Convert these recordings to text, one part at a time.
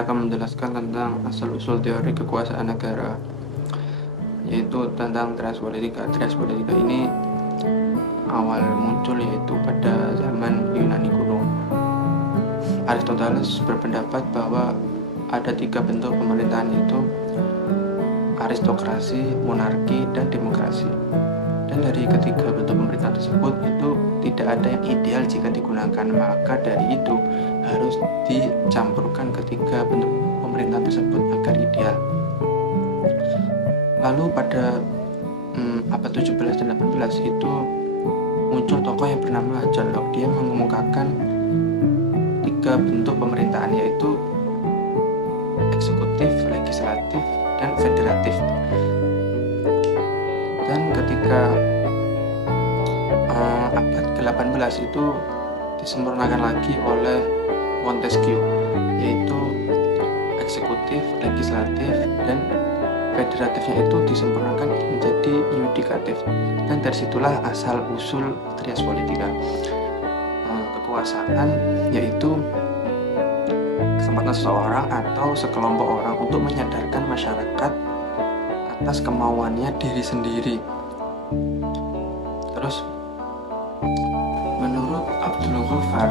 saya akan menjelaskan tentang asal-usul teori kekuasaan negara, yaitu tentang trias politika. Trias politika ini awal muncul yaitu pada zaman Yunani kuno. Aristoteles berpendapat bahwa ada 3 bentuk pemerintahan, yaitu aristokrasi, monarki, dan demokrasi. Dan dari ketiga bentuk pemerintahan tersebut itu tidak ada yang ideal jika digunakan, maka dari itu harus dicampurkan ketiga bentuk pemerintahan tersebut agar ideal. Lalu pada abad 17 dan 18 itu muncul tokoh yang bernama John Locke. Dia mengemukakan 3 bentuk pemerintahan, yaitu eksekutif, legislatif, dan federatif. Dan ketika abad ke-18 itu disempurnakan lagi oleh Montesquieu, yaitu eksekutif, legislatif, dan federatifnya itu disempurnakan menjadi yudikatif. Dan dari situlah asal usul trias politika. Kekuasaan yaitu kesempatan seseorang atau sekelompok orang untuk menyadarkan masyarakat atas kemauannya diri sendiri. Terus menurut Abdul Ghaffar,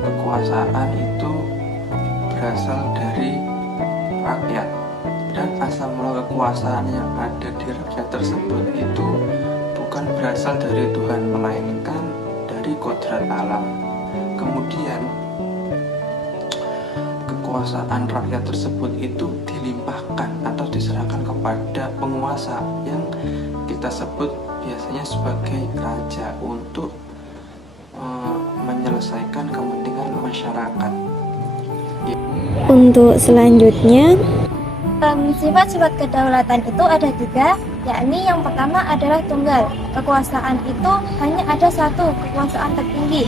kekuasaan itu berasal dari rakyat, dan asal mula kekuasaan yang ada di rakyat tersebut itu bukan berasal dari Tuhan, melainkan dari kodrat alam. Kemudian kekuasaan rakyat tersebut itu dilimpahkan atau diserahkan kepada penguasa yang kita sebut biasanya sebagai raja untuk menyelesaikan kepentingan masyarakat. Untuk selanjutnya, sifat-sifat kedaulatan itu ada 3, yakni yang pertama adalah tunggal. Kekuasaan itu hanya ada satu, kekuasaan tertinggi.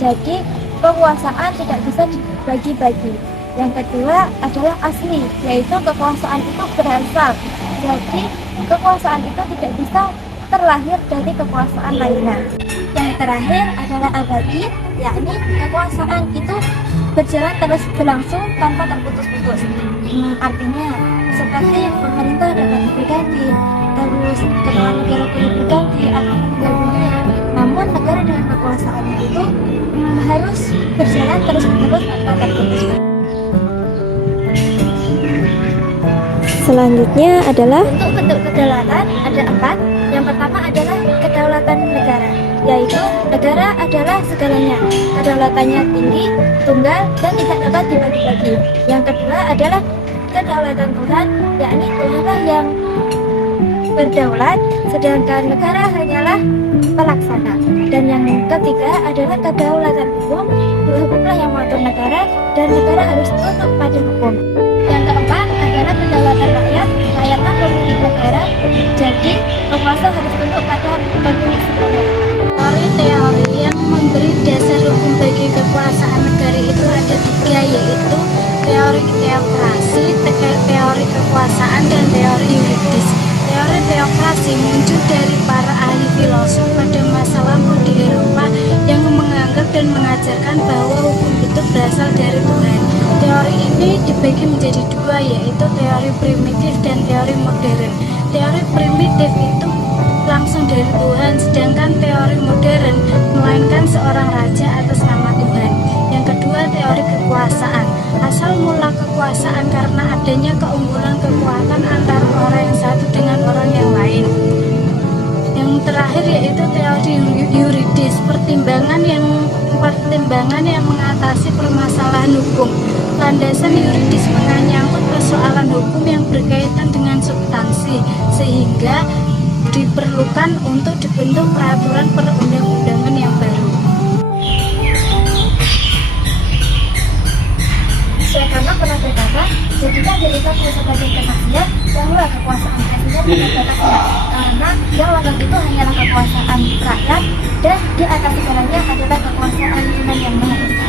Jadi kekuasaan tidak bisa dibagi-bagi. Yang kedua adalah asli, yaitu kekuasaan itu berasal. Jadi kekuasaan itu tidak bisa terlahir dari kekuasaan lainnya. Yang terakhir adalah abadi, yakni kekuasaan itu berjalan terus berlangsung tanpa terputus-putus. Artinya seperti pemerintah dapat berganti, terus kepala negara boleh berganti atau meninggal dunia, namun negara dengan kekuasaannya itu harus berjalan terus-menerus tanpa terputus. selanjutnya adalah Untuk bentuk kedaulatan ada 4. Yang pertama adalah kedaulatan negara, yaitu negara adalah segalanya. Kedaulatannya tinggi, tunggal, dan tidak dapat dibagi-bagi. Yang kedua adalah kedaulatan Tuhan, yakni Tuhanlah yang berdaulat, sedangkan negara hanyalah pelaksana. Dan yang ketiga adalah kedaulatan hukum, hukumlah yang mengatur negara, dan negara harus tunduk pada hukum. Yang keempat adalah kedaulatan rakyat, rakyatlah pemilik negara, jadi penguasa harus tunduk pada pemilik negara. Teori-teori yang memberi dasar hukum bagi kekuasaan negara itu ada 3, yaitu teori teokrasi, teori kekuasaan, dan teori yuridis. Teori teokrasi muncul dari para ahli filosof pada masa lampau di Eropa yang menganggap dan mengajarkan bahwa hukum itu berasal dari Tuhan. Teori ini dibagi menjadi 2, yaitu teori primitif dan teori modern. Teori primitif itu langsung dari Tuhan, sedangkan teori modern melainkan seorang raja atas nama Tuhan. Yang kedua, teori kekuasaan. Asal mula kekuasaan karena adanya keunggulan kekuatan antara orang yang satu dengan orang yang lain. Yang terakhir yaitu teori yuridis, pertimbangan yang mengatasi permasalahan hukum. Landasan yuridis menyangkut persoalan hukum yang berkaitan dengan substansi, sehingga diperlukan untuk dibentuk peraturan perundang-undangan yang baru. Karena pernah berkata, jadikan diri kamu sebagai kesaksian bahwa kekuasaan presiden tidak batasnya, karena yang lengkap itu hanyalah kekuasaan rakyat, dan di atas segalanya adalah kekuasaan Tuhan yang Maha Esa.